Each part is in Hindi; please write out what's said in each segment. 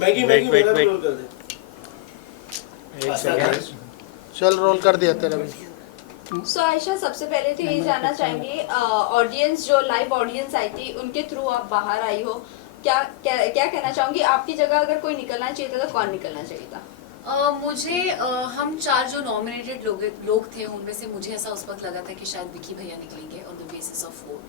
मैगी Wait, मेरा भी wait. रोल कर दे। एक सेकंड. चल रोल कर दिया तेरा भी. सो आयशा, सबसे पहले तो ये जानना चाहेंगे, ऑडियंस जो लाइव ऑडियंस आई थी उनके थ्रू आप बाहर आई हो, क्या क्या क्या कहना चाहूंगी? आपकी जगह अगर कोई निकलना चाहिए था तो कौन निकलना चाहिए था? हम 4 जो नॉमिनेटेड लोग थे उनमें से मुझे ऐसा उस वक्त लगा था कि शायद विकी भैया निकलेंगे on the basis of vote,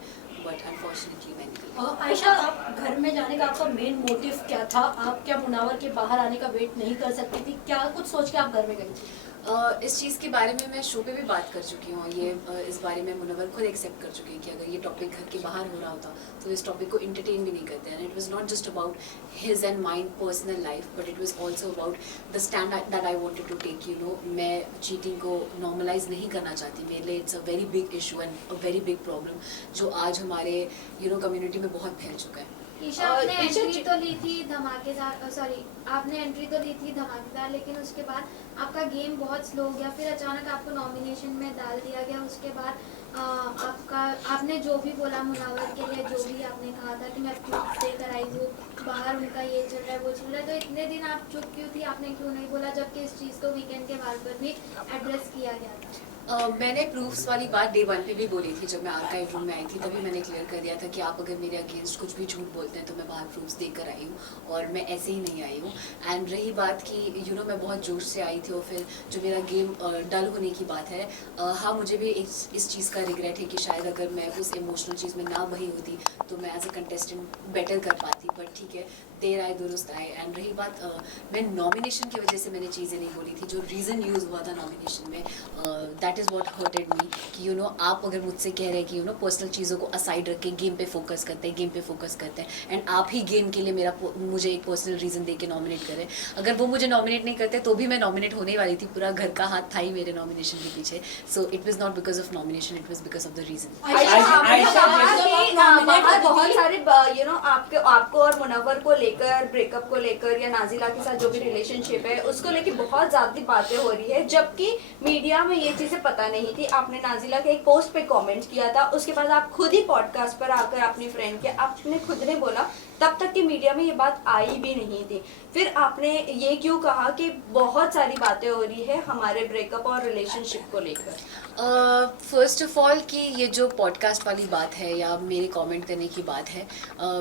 but unfortunately मैं निकली। आयशा, आप घर में जाने का आपका मेन मोटिव क्या था? आप क्या मुनावर के बाहर आने का वेट नहीं कर सकती थी? क्या कुछ सोच के आप घर में गई थी? इस चीज़ के बारे में मैं शो पे भी बात कर चुकी हूँ। ये इस बारे में मुनव्वर खुद एक्सेप्ट कर चुके हैं कि अगर ये टॉपिक घर के बाहर हो रहा होता तो इस टॉपिक को इंटरटेन भी नहीं करते हैं। It was not just about his and mind personal life, but it was also about the stand that I wanted to take. मैं चीटिंग को नॉर्मलाइज नहीं करना चाहती। मेरे लिए it's a very big issue and a very big problem जो आज हमारे कम्युनिटी में बहुत फैल चुका है। ईशा, आपने एंट्री तो ली थी धमाकेदार, आपने एंट्री तो ली थी धमाकेदार, लेकिन उसके बाद आपका गेम बहुत स्लो हो गया, फिर अचानक आपको नॉमिनेशन में डाल दिया गया। उसके बाद आपने जो भी बोला मुनावर के लिए, जो भी आपने कहा था कि मैं प्रूफ देकर आई हूँ, बाहर उनका ये चल रहा है वो चल रहा है, तो इतने दिन आप चुप क्यों थी? आपने क्यों नहीं बोला, जबकि इस चीज़ को वीकेंड के बाद पर भी एड्रेस किया गया था? मैंने प्रूफ्स वाली बात डे 1 पे भी बोली थी। जब मैं आर्काइव रूम में आई थी तभी मैंने क्लियर कर दिया था कि आप अगर मेरे अगेंस्ट कुछ भी झूठ बोलते हैं तो मैं बाहर प्रूफ्स देकर आई हूँ और मैं ऐसे ही नहीं आई हूँ। एंड रही बात कि मैं बहुत जोश से आई थी और फिर जो मेरा गेम डल होने की बात है, हाँ मुझे भी इस चीज़ का रिग्रेट है कि शायद अगर मैं उस इमोशनल चीज़ में ना बही होती तो मैं एज अ कंटेस्टेंट बेटर कर पाती, बट ठीक है, देर आए दुरुस्त आए। एंड रही बात, मैं नॉमिनेशन की वजह से मैंने चीज़ें नहीं बोली थी। जो रीज़न यूज़ हुआ था नॉमिनेशन में, दैट इज़ व्हाट हर्टेड मी कि आप अगर मुझसे कह रहे हैं कि पर्सनल चीज़ों को असाइड रख के गेम पे फोकस करते हैं एंड आप ही गेम के लिए मुझे एक पर्सनल रीज़न दे के नॉमिनेट करें। अगर वो मुझे नॉमिनेट नहीं करते तो भी मैं नॉमिनेट होने वाली थी। पूरा घर का हाथ था ही मेरे नॉमिनेशन के पीछे। So it was not because of nomination, it was because of the reason. बहुत सारे आपको और मुनव्वर को लेकर, ब्रेकअप को लेकर या नाजिला के साथ जो भी रिलेशनशिप है उसको लेकर बहुत ज्यादा बातें हो रही है, जबकि मीडिया में ये चीजें पता नहीं थी। आपने नाजिला के एक पोस्ट पे कमेंट किया था, उसके बाद आप खुद ही पॉडकास्ट पर आकर अपनी फ्रेंड के आपने खुद ने बोला तब तक कि मीडिया में ये बात आई भी नहीं थी। फिर आपने ये क्यों कहा कि बहुत सारी बातें हो रही है हमारे ब्रेकअप और रिलेशनशिप को लेकर? फर्स्ट ऑफ ऑल कि ये जो पॉडकास्ट वाली बात है या मेरे कमेंट करने की बात है,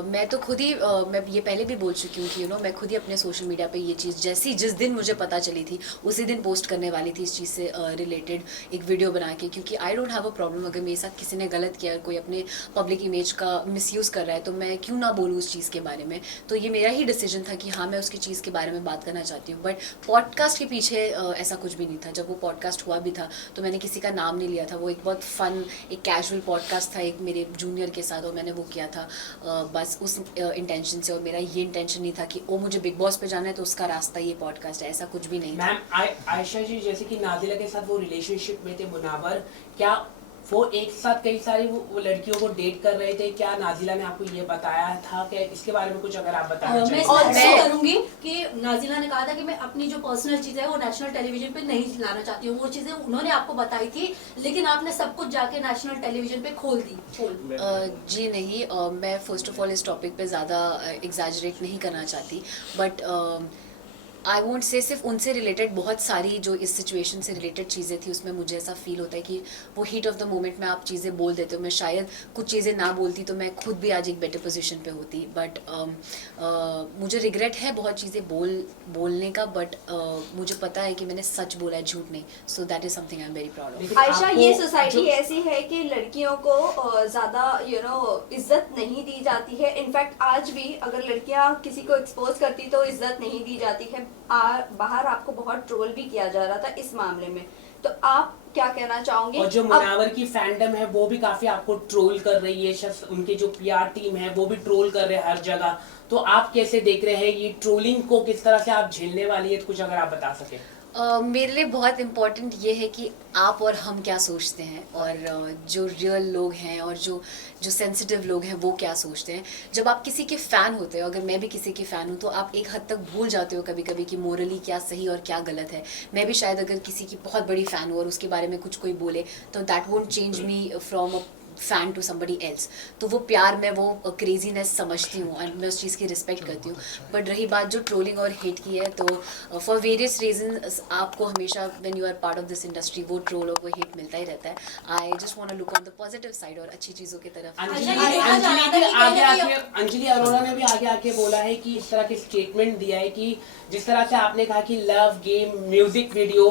मैं तो खुद ही मैं ये पहले भी बोल चुकी हूँ कि मैं खुद ही अपने सोशल मीडिया पे ये चीज़ जिस दिन मुझे पता चली थी उसी दिन पोस्ट करने वाली थी इस चीज़ से रिलेटेड एक वीडियो बना के, क्योंकि I don't have a problem अगर मेरे साथ किसी ने गलत किया, कोई अपने पब्लिक इमेज का मिसयूज़ कर रहा है तो मैं क्यों ना बोलूँ उस चीज़ के बारे में। तो ये मेरा ही डिसीजन था कि हाँ मैं उसकी चीज़ के बारे में बात करना चाहती हूँ। बट पॉडकास्ट के पीछे ऐसा कुछ भी नहीं था। जब वो पॉडकास्ट हुआ भी था तो मैंने किसी का नाम नहीं लिया था। वो एक बहुत फन, एक कैजुअल पॉडकास्ट था एक मेरे जूनियर के साथ और मैंने वो किया था बस उस इंटेंशन से। और मेरा ये इंटेंशन नहीं था कि मुझे बिग बॉस पे जाना है तो उसका रास्ता ये पॉडकास्ट है, ऐसा कुछ भी नहीं। मैम आयशा जी, जैसे कि नाजिला के साथ वो रिलेशनशिप में थे मुनावर, क्या वो एक साथ कई सारी वो लड़कियों को डेट कर रहे थे? क्या नाजिला ने आपको ये बताया था? क्या इसके बारे में कुछ अगर आप बताना मैं करूंगी कि नाजिला ने कहा था कि मैं अपनी जो पर्सनल चीजें है वो नेशनल टेलीविजन पे नहीं लाना चाहती हूँ। वो चीजें उन्होंने आपको बताई थी, लेकिन आपने सब कुछ जाके नेशनल टेलीविजन पे खोल दी। जी नहीं, मैं फर्स्ट ऑफ ऑल इस टॉपिक पे ज़्यादा एग्जैजरेट नहीं करना चाहती, बट आई वोंट से सिर्फ उनसे रिलेटेड बहुत सारी जो इस सिचुएशन से रिलेटेड चीज़ें थी उसमें मुझे ऐसा फील होता है कि वो हीट ऑफ द मोमेंट में आप चीज़ें बोल देते हो। मैं शायद कुछ चीज़ें ना बोलती तो मैं खुद भी आज एक बेटर पोजीशन पे होती। बट मुझे रिग्रेट है बहुत चीज़ें बोलने का, बट मुझे पता है कि मैंने सच बोला है, झूठ नहीं। So that is something I am very proud of. Ayesha, ये सोसाइटी ऐसी है कि लड़कियों को ज़्यादा इज्जत नहीं दी जाती है। इनफैक्ट आज भी अगर लड़कियां किसी को एक्सपोज करती तो इज्जत नहीं दी जाती है। बाहर आपको बहुत ट्रोल भी किया जा रहा था इस मामले में, तो आप क्या कहना चाहोगे? और जो मुनावर की फैंडम है वो भी काफी आपको ट्रोल कर रही है, उनकी जो पीआर टीम है वो भी ट्रोल कर रहे हैं हर जगह। तो आप कैसे देख रहे हैं ये ट्रोलिंग को, किस तरह से आप झेलने वाली है? कुछ अगर आप बता सके। मेरे लिए बहुत इम्पॉर्टेंट ये है कि आप और हम क्या सोचते हैं और जो रियल लोग हैं और जो सेंसिटिव लोग हैं वो क्या सोचते हैं। जब आप किसी के फ़ैन होते हो, अगर मैं भी किसी की फ़ैन हूँ, तो आप एक हद तक भूल जाते हो कभी कभी कि मोरली क्या सही और क्या गलत है। मैं भी शायद अगर किसी की बहुत बड़ी फ़ैन हूँ और उसके बारे में कुछ कोई बोले तो that won't change me from fan to somebody else, तो वो प्यार में वो क्रेजीनेस समझती हूँ एंड मैं उस चीज़ की रिस्पेक्ट करती हूँ. बट रही बात जो ट्रोलिंग और हेट की है, तो फॉर वेरियस रीजन आपको हमेशा when you are part of this industry वो ट्रोल और वो हेट मिलता ही रहता है. I just want to look on the positive side और अच्छी चीज़ों की तरफ. अंजलि अरोड़ा ने भी आगे आके बोला है कि इस तरह के स्टेटमेंट दिया है कि जिस तरह से आपने कहा कि लव गेम म्यूजिक वीडियो,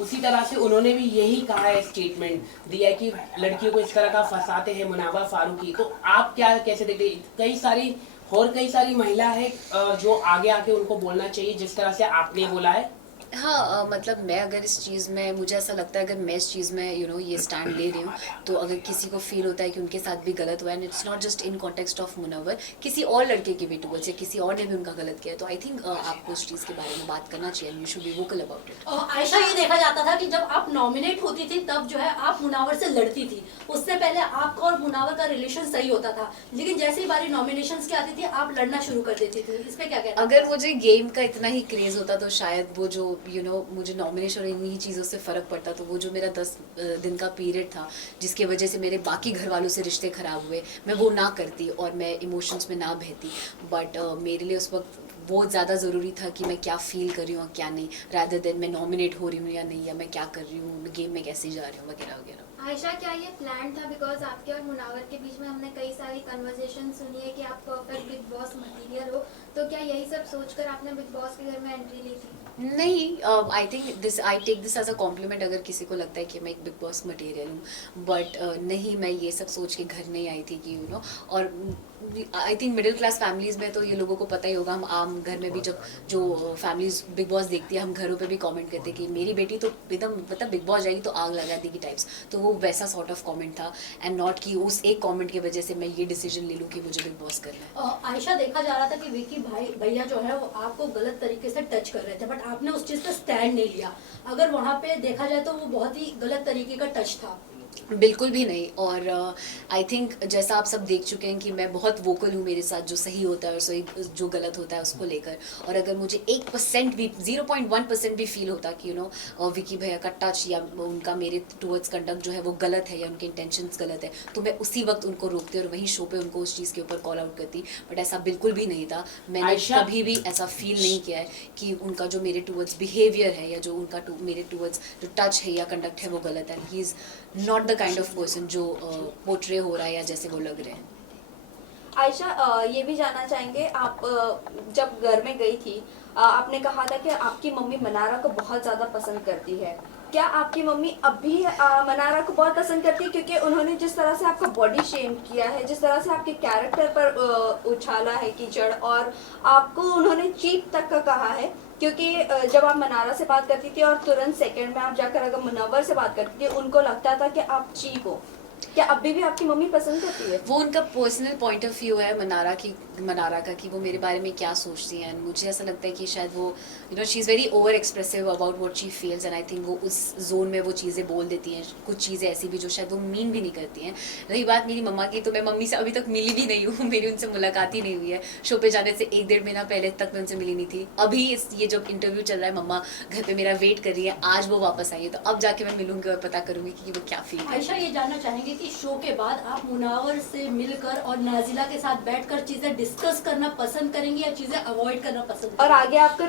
उसी तरह से उन्होंने भी यही कहा है, स्टेटमेंट दिया है कि लड़कियों को इस तरह का फंसाते हैं मुनावा फारूकी. तो आप क्या कैसे देखते हैं? कई सारी महिला है जो आगे आके उनको बोलना चाहिए जिस तरह से आपने बोला है. हाँ, मतलब मैं अगर इस चीज़ में, मुझे ऐसा लगता है अगर मैं इस चीज़ में ये स्टैंड ले रही हूँ, तो अगर किसी को फील होता है कि उनके साथ भी गलत हुआ है, and it's not just in context of Munawar, किसी और लड़के की भी टूवर्ड्स या किसी और ने भी उनका गलत किया है, तो आई थिंक आपको उस चीज़ के बारे में बात करना चाहिए. You should be vocal about it. Ayesha, ये देखा जाता था कि जब आप नॉमिनेट होती थी तब जो है आप मुनावर से लड़ती थी. उससे पहले आपका और मुनावर का रिलेशन सही होता था, लेकिन जैसे ही बारी नॉमिनेशंस की आती थी आप लड़ना शुरू कर देती थी. इस पे क्या कहते हैं? अगर मुझे गेम का इतना ही क्रेज होता तो शायद वो जो मुझे नॉमिनेशन और इन्हीं चीज़ों से फ़र्क पड़ता, तो वो जो मेरा 10 दिन का पीरियड था जिसकी वजह से मेरे बाकी घर वालों से रिश्ते ख़राब हुए, मैं वो ना करती और मैं इमोशंस में ना बहती. बट मेरे लिए उस वक्त वो ज़्यादा ज़रूरी था कि मैं क्या फ़ील कर रही हूँ और क्या नहीं, रादर देन मैं नॉमिनेट हो रही हूँ या नहीं, या मैं क्या कर रही हूँ, गेम में कैसे जा रही हूँ वगैरह वगैरह. आयशा, क्या ये प्लान था? बिकॉज आपके और मुनावर के बीच में हमने कई सारी कन्वर्सेशन सुनी है कि आप परफेक्ट बिग बॉस मटीरियल हो, तो क्या यही सब सोचकर आपने बिग बॉस के घर में एंट्री ली थी? नहीं, I take this as a compliment अगर किसी को लगता है कि मैं एक बिग बॉस मटेरियल हूँ. बट नहीं, मैं ये सब सोच के घर नहीं आई थी कि और I think middle class families में तो ये लोगों को पता ही होगा. हम आम घर में भी जब जो फैमिलीज बिग बॉस देखती है, हम घरों पे भी कमेंट करते हैं कि मेरी बेटी तो एकदम मतलब बिग बॉस जाएगी तो आग लगा देगी टाइप्स. तो वो वैसा सॉर्ट ऑफ कमेंट था, एंड नॉट कि उस एक कमेंट की वजह से मैं ये डिसीजन ले लूँ कि मुझे बिग बॉस करना है. आयशा, देखा जा रहा था कि विकी भैया जो है वो आपको गलत तरीके से टच कर रहे थे, बट आपने उस चीज़ पे स्टैंड नहीं लिया. अगर वहाँ पे देखा जाए तो वो बहुत ही गलत तरीके का टच था. बिल्कुल भी नहीं. और आई थिंक जैसा आप सब देख चुके हैं कि मैं बहुत वोकल हूँ मेरे साथ जो सही होता है और सही जो गलत होता है उसको लेकर. और अगर मुझे 1% भी 0.1% भी फील होता कि विकी भैया का टच या उनका मेरे टुवर्ड्स कंडक्ट जो है वो गलत है या उनके इंटेंशंस गलत है, तो मैं उसी वक्त उनको रोकती और वहीं शो पे उनको उस चीज़ के ऊपर कॉल आउट करती. बट ऐसा बिल्कुल भी नहीं था. मैंने कभी भी ऐसा फील नहीं किया है कि उनका जो मेरे टुवर्ड्स बिहेवियर है या जो उनका मेरे टुवर्ड्स जो टच है या कंडक्ट है वो गलत है. He is not the kind of person जो पोर्ट्रे हो रहा है या जैसे वो लग रहे हैं. आयशा, ये भी जानना चाहेंगे, आप जब घर में गई थी, आपने कहा था कि आपकी मम्मी मनारा को बहुत ज़्यादा पसंद करती है. क्या आपकी मम्मी अब भी मनारा को बहुत पसंद करती है? क्योंकि उन्होंने जिस तरह से आपका बॉडी शेम किया है, जिस तरह से आपके कैरेक्टर पर उछाला है कीचड़, और आपको उन्होंने चीप तक का कहा है. क्योंकि जब आप मनारा से बात करती थी और तुरंत सेकंड में आप जाकर अगर मुनव्वर से बात करती थी, उनको लगता था कि आप चीप हो. क्या अभी भी आपकी मम्मी पसंद करती है? वो उनका पर्सनल पॉइंट ऑफ व्यू है मनारा का कि वो मेरे बारे में क्या सोचती हैं. मुझे ऐसा लगता है कि शायद वो she is very over expressive about what she feels, and I think वो उस जोन में वो चीज़ें बोल देती हैं. कुछ चीज़ें ऐसी भी जो शायद वो मीन भी नहीं करती हैं. रही बात मेरी मम्मा की, तो मैं मम्मी से अभी तक मिली भी नहीं हूँ. मेरी उनसे मुलाकात ही नहीं हुई है. शो पे जाने से 1-1.5 महीना पहले तक मैं उनसे मिली नहीं थी. अभी ये जब इंटरव्यू चल रहा है, मम्मा घर पर मेरा वेट कर रही है. आज वो वापस आई है, तो अब जाके मैं मिलूंगी और पता करूँगी कि वो क्या फील. आयशा, ये जानना चाहेंगे कि शो के बाद आप मुनावर से मिलकर और नाजिला के साथ बैठकर चीजें डिस्कस करना पसंद करेंगे या चीजें अवॉइड करना पसंद करेंगे? और आगे आपका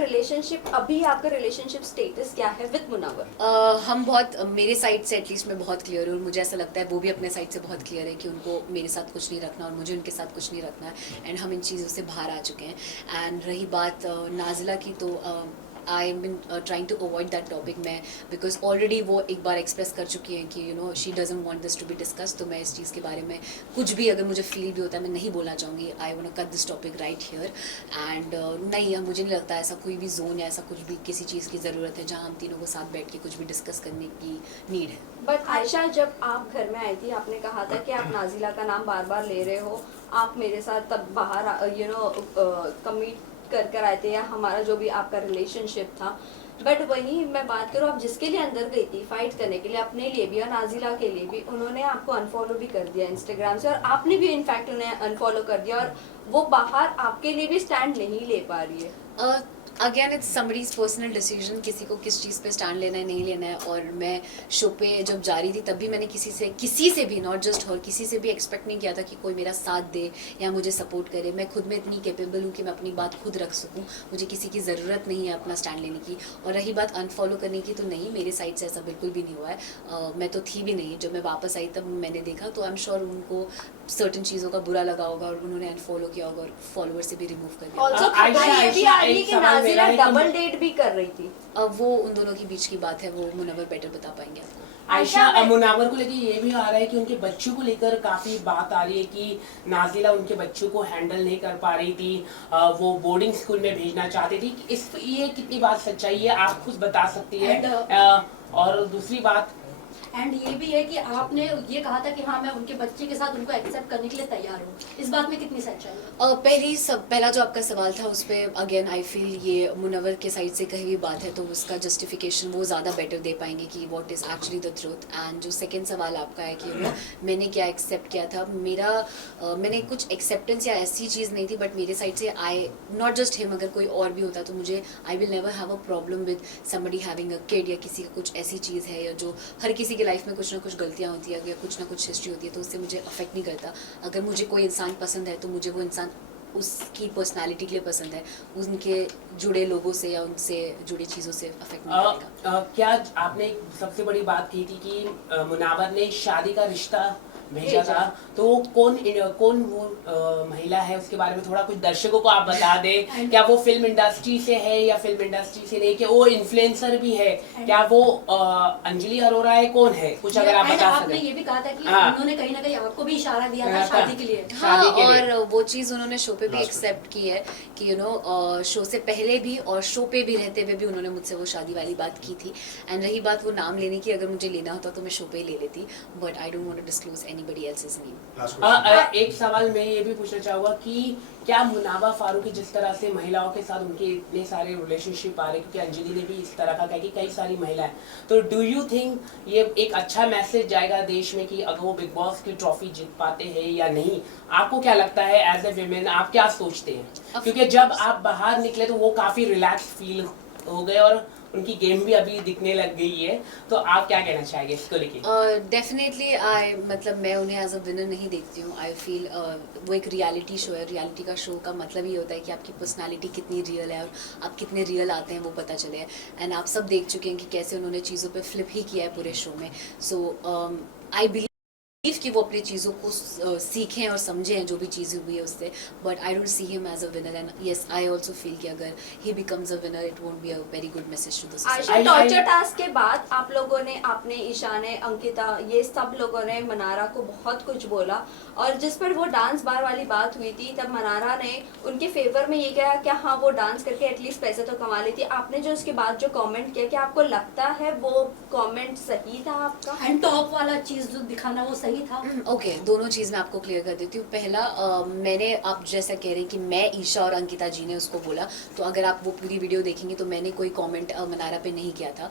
रिलेशनशिप स्टेटस क्या है विद मुनव्वर? हम बहुत, मेरे साइड से एटलीस्ट मैं बहुत क्लियर हूँ, और मुझे ऐसा लगता है वो भी अपने साइड से बहुत क्लियर है कि उनको मेरे साथ कुछ नहीं रखना और मुझे उनके साथ कुछ नहीं रखना है. एंड हम इन चीज़ों से बाहर आ चुके हैं. एंड रही बात नाजिला की, तो I am been trying to avoid that topic मैं, बिकॉज ऑलरेडी वो एक बार एक्सप्रेस कर चुकी हैं कि she doesn't want this to be discuss. तो मैं इस चीज़ के बारे में कुछ भी अगर मुझे फील भी होता है मैं नहीं बोलना चाहूँगी. I want to cut this topic right here. And नहीं, मुझे नहीं लगता ऐसा कोई भी जोन या ऐसा कुछ भी किसी चीज़ की ज़रूरत है जहाँ हम तीनों को साथ बैठ के कुछ भी डिस्कस करने की नीड है. बट आयशा, जब आप घर में आई थी, आपने कहा था कि आप नाजिला का नाम बार बार ले रहे हो. आप मेरे साथ तब बाहर कमिट कर आए थे, या हमारा जो भी आपका रिलेशनशिप था. बट वहीं मैं बात करूँ, आप जिसके लिए अंदर गई थी फाइट करने के लिए, अपने लिए भी और नाजिला के लिए भी, उन्होंने आपको अनफॉलो भी कर दिया इंस्टाग्राम से, और आपने भी इनफैक्ट उन्हें अनफॉलो कर दिया, और वो बाहर आपके लिए भी स्टैंड नहीं ले पा रही है. Again it's somebody's personal decision, किसी को किस चीज़ पे स्टैंड लेना है नहीं लेना है। और मैं शो पे जब जा रही थी तब भी मैंने किसी से भी नॉट जस्ट हर, किसी से भी एक्सपेक्ट नहीं किया था कि कोई मेरा साथ दे या मुझे सपोर्ट करे। मैं खुद में इतनी कैपेबल हूँ कि मैं अपनी बात खुद रख सकूँ, मुझे किसी की ज़रूरत नहीं है अपना स्टैंड लेने की। और रही बात अनफॉलो करने की, तो नहीं, मेरे साइड से ऐसा बिल्कुल भी नहीं हुआ है। मैं तो थी भी नहीं, जब मैं वापस आई तब मैंने देखा, तो आई एम श्योर उनको सर्टन चीज़ों का बुरा लगा होगा और उन्होंने अनफॉलो किया होगा और फॉलोअर से भी रिमूव कर दिया। ऑल्सो आयशा, ये भी आयशा, आ रही है एक कि सवाल मेरा नाज़िला है कि- डबल डेट भी कर रही थी। अब वो उन दोनों के बीच की बात है, वो मुनव्वर बेटर बता पाएंगे आपको। आयशा, मुनावर को लेके ये भी आ रहा है कि उनके बच्चों को लेकर काफी बात आ रही है कि नाज़िला उनके बच्चों को हैंडल नहीं कर पा रही थी, वो बोर्डिंग स्कूल में भेजना चाहती थी। ये कितनी बात सच्चाई है आप खुद बता सकती है। और दूसरी बात, एंड ये भी है कि आपने ये कहा था कि हाँ मैं उनके बच्चे के साथ उनको एक्सेप्ट करने के लिए तैयार हूँ, इस बात में कितनी सच्चाई है? पहला जो आपका सवाल था उस पर अगेन आई फील ये मुनव्वर के साइड से कही हुई बात है, तो उसका जस्टिफिकेशन वो ज़्यादा बेटर दे पाएंगे कि what is actually the truth. And जो सेकंड सवाल आपका है कि मैंने क्या एक्सेप्ट किया था, मैंने कुछ एक्सेप्टेंस या ऐसी चीज़ नहीं थी, बट मेरे साइड से आई नॉट जस्ट हिम, अगर कोई और भी होता तो मुझे I will never have a problem with somebody having a kid, या किसी का कुछ ऐसी चीज़ है या जो हर किसी की लाइफ में कुछ ना कुछ गलतियाँ होती है या कुछ ना कुछ हिस्ट्री होती है, तो उससे मुझे अफेक्ट नहीं करता। अगर मुझे कोई इंसान पसंद है तो मुझे वो इंसान उसकी पर्सनालिटी के लिए पसंद है, उनके जुड़े लोगों से या उनसे जुड़ी चीज़ों से अफेक्ट नहीं करेगा। क्या आपने एक सबसे बड़ी बात की थी कि मुनावर ने शादी का रिश्ता भेजा था, तो कौन वो महिला है, उसके बारे में थोड़ा कुछ दर्शकों को आप बता दें। क्या वो फिल्म इंडस्ट्री से है या फिल्म इंडस्ट्री से नहीं, क्या वो इन्फ्लुएंसर भी है, क्या वो अंजलि अरोरा है, कौन है, कुछ अगर आप बता आपने ये भी कहा था कि उन्होंने कहीं ना कहीं आपको भी इशारा दिया था शादी के लिए। हाँ, और वो चीज़ उन्होंने शो पे भी एक्सेप्ट की है कि शो से पहले भी और शो पे भी रहते हुए भी उन्होंने मुझसे वो शादी वाली बात की थी। एंड रही बात वो नाम लेने की, अगर मुझे लेना होता तो मैं शो पे ही ले लेती, but I don't want to disclose anybody else's name. एक सवाल मैं ये भी पूछना चाहूँगा कि क्या मुनावा फारूकी जिस तरह से महिलाओं के साथ उनके इतने सारे रिलेशनशिप आ रहे, क्योंकि अंजलि ने भी इस तरह का कहा कि कई सारी महिलाएं, तो डू यू थिंक ये एक अच्छा मैसेज जाएगा देश में कि अगर वो बिग बॉस की ट्रॉफी जीत पाते हैं या नहीं? आपको क्या लगता है एज ए विमेन, आप क्या सोचते हैं? क्योंकि जब आप बाहर निकले तो वो काफी रिलैक्स फील हो गए और उनकी गेम भी अभी दिखने लग गई है, तो आप क्या कहना चाहेंगे इसको लेके? डेफिनेटली मतलब मैं उन्हें एज अ विनर नहीं देखती हूँ। आई फील वो एक रियलिटी शो है, रियलिटी का शो का मतलब ही होता है कि आपकी पर्सनालिटी कितनी रियल है और आप कितने रियल आते हैं वो पता चले। एंड आप सब देख चुके हैं कि कैसे उन्होंने चीज़ों पे फ्लिप ही किया है पूरे शो में। सो आई बिलीव कि वो अपनी चीज़ों को सीखें और समझें जो भी चीज़ें हुई है उससे, but I don't see him as a winner. And yes, I also feel कि अगर he becomes a winner it won't be a very good message to the Ayesha, torture task के बाद आप लोगों ने, आपने, ईशा ने, अंकिता, ये सब लोगों ने मनारा को बहुत कुछ बोला, और जिस पर वो डांस बार वाली बात हुई थी तब मनारा ने उनके फेवर में ये कहा कि हाँ वो डांस करके एटलीस्ट पैसे तो कमा लेती। आपने जो उसके बाद जो कमेंट किया, क्या आपको लगता है वो कमेंट सही था आपका? एंड टॉप वाला चीज जो दिखाना वो सही था? ओके, दोनों चीज़ मैं आपको क्लियर कर देती हूँ। पहला, मैंने, आप जैसा कह रहे हैं कि मैं, ईशा और अंकिता जी ने उसको बोला, तो अगर आप वो पूरी वीडियो देखेंगे तो मैंने कोई कमेंट मनारा पे नहीं किया था।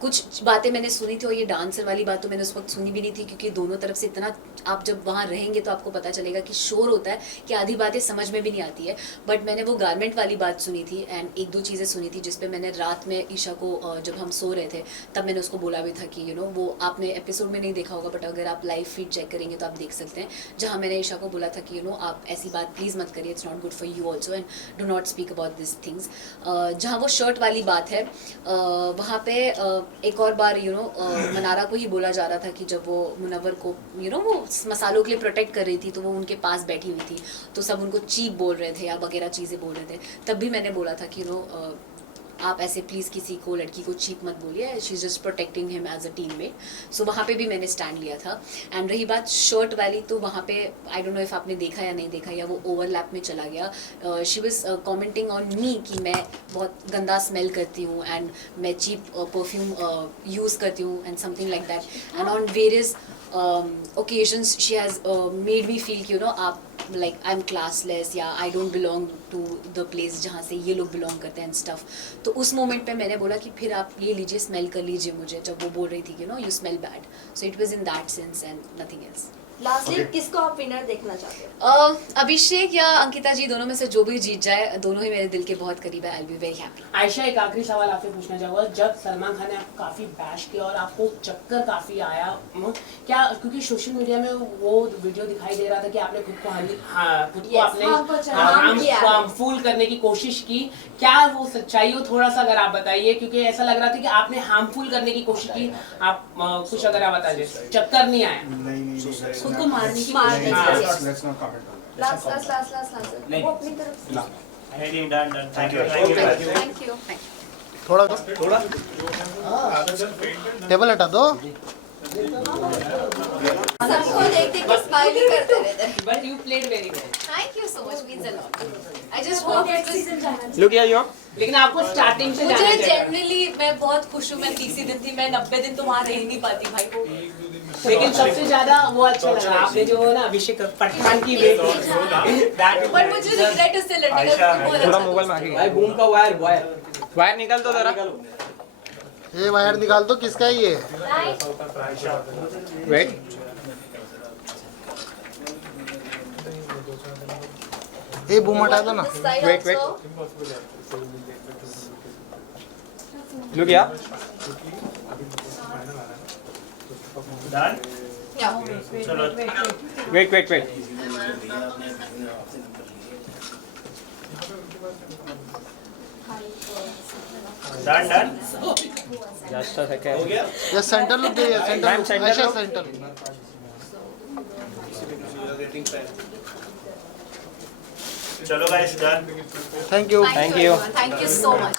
कुछ बातें मैंने सुनी थी और ये डांसर वाली बात तो मैंने उस वक्त सुनी भी नहीं थी, क्योंकि दोनों तरफ से इतना, आप जब वहाँ रहेंगे तो आपको पता चलेगा कि शोर होता है कि आधी बातें समझ में भी नहीं आती है। बट मैंने वो गारमेंट वाली बात सुनी थी एंड एक दो चीज़ें सुनी थी जिसपे मैंने रात में ईशा को, जब हम सो रहे थे तब मैंने उसको बोला भी था कि वो आपने एपिसोड में नहीं देखा होगा, बट अगर आप लाइव फीड चेक करेंगे तो आप देख सकते हैं, जहाँ मैंने ईशा को बोला था कि आप ऐसी बात प्लीज़ मत करिए, it's not good for you also and do not speak about this things. जहाँ वो शर्ट वाली बात है, वहाँ पे एक और बार मनारा को ही बोला जा रहा था कि जब वो मुनव्वर को वो मसालों के लिए प्रोटेक्ट कर रही थी तो वो उनके पास बैठी हुई थी, तो सब उनको चीप बोल रहे थे या वगैरह चीज़ें बोल रहे थे। तब भी मैंने बोला था कि आप ऐसे प्लीज़ किसी को, लड़की को चीप मत बोलिए, she is just protecting him as a teammate. So वहाँ पे भी मैंने स्टैंड लिया था। एंड रही बात शर्ट वाली, तो वहाँ पे आई डोंट नो इफ़ आपने देखा या नहीं देखा या वो ओवरलैप में चला गया। She was commenting on me कि मैं बहुत गंदा स्मेल करती हूँ एंड मैं चीप परफ्यूम यूज़ करती हूँ and something like that. And on various occasions she has made me feel कि आप like I'm classless या I don't belong to the place जहाँ से ये लोग belong करते हैं and stuff। तो उस मोमेंट पे मैंने बोला कि फिर आप ये लीजिए, स्मेल कर लीजिए मुझे, जब वो बोल रही थी कि you smell bad। So it was in that sense and nothing else। Lastly किसको आप विनर देखना चाहते हो? अभिषेक या अंकिता जी दोनों में से जो भी जीत जाए, दोनों ही मेरे दिल के बहुत करीब है। I will be very happy. Ayesha, एक आखिरी सवाल आपसे पूछना चाहूंगा, जब सलमान खान ने आपको काफी बैश किया और आपको चक्कर काफी आया, क्या क्योंकि सोशल मीडिया में वो वीडियो दिखाई दे रहा था कि आपने खुद को हार्मफुल करने की कोशिश की, क्या वो सच्चाई हो? थोड़ा सा अगर आप बताइए, क्योंकि ऐसा लग रहा था कि आपने हार्मफुल करने की कोशिश की। आप कुछ अगर आप बताइए, चक्कर नहीं आया? खुद को मारने की लास्ट वो अपनी तरफ से थैंक यू। Thank you. थोड़ा टेबल हटा दो। सबको देख देख के स्माइल ही करते रहते हैं। But you played very well. Thank you so much, means a lot. I just hope it was look here you. लेकिन आपको स्टार्टिंग से मुझे जाना चाहिए। जनरली मैं बहुत खुश हूँ। मैं 30 दिन थी, मैं 90 दिन तो वहाँ रह नहीं पाती भाई को। लेकिन सबसे ज्यादा वो अच्छा लगा आपने जो ना अभिषेक पठान की पर मुझे रिग्रेट उससे लड़ने का बहुत थोड़ा अच्छा मोबाइल में आगे भाई बूम का वायर निकाल दो जरा। ये वायर निकाल दो, किसका है ये? वेट। ये बूम हटा दो ना। This side Wait, wait. also. Look here. Yeah. Wait. Done. Just a second. ये सेंटर लुक दे, Ma'am, centre center Ayesha look. Centre. चलो guys, done. Thank you. Thank you. Thank you so much.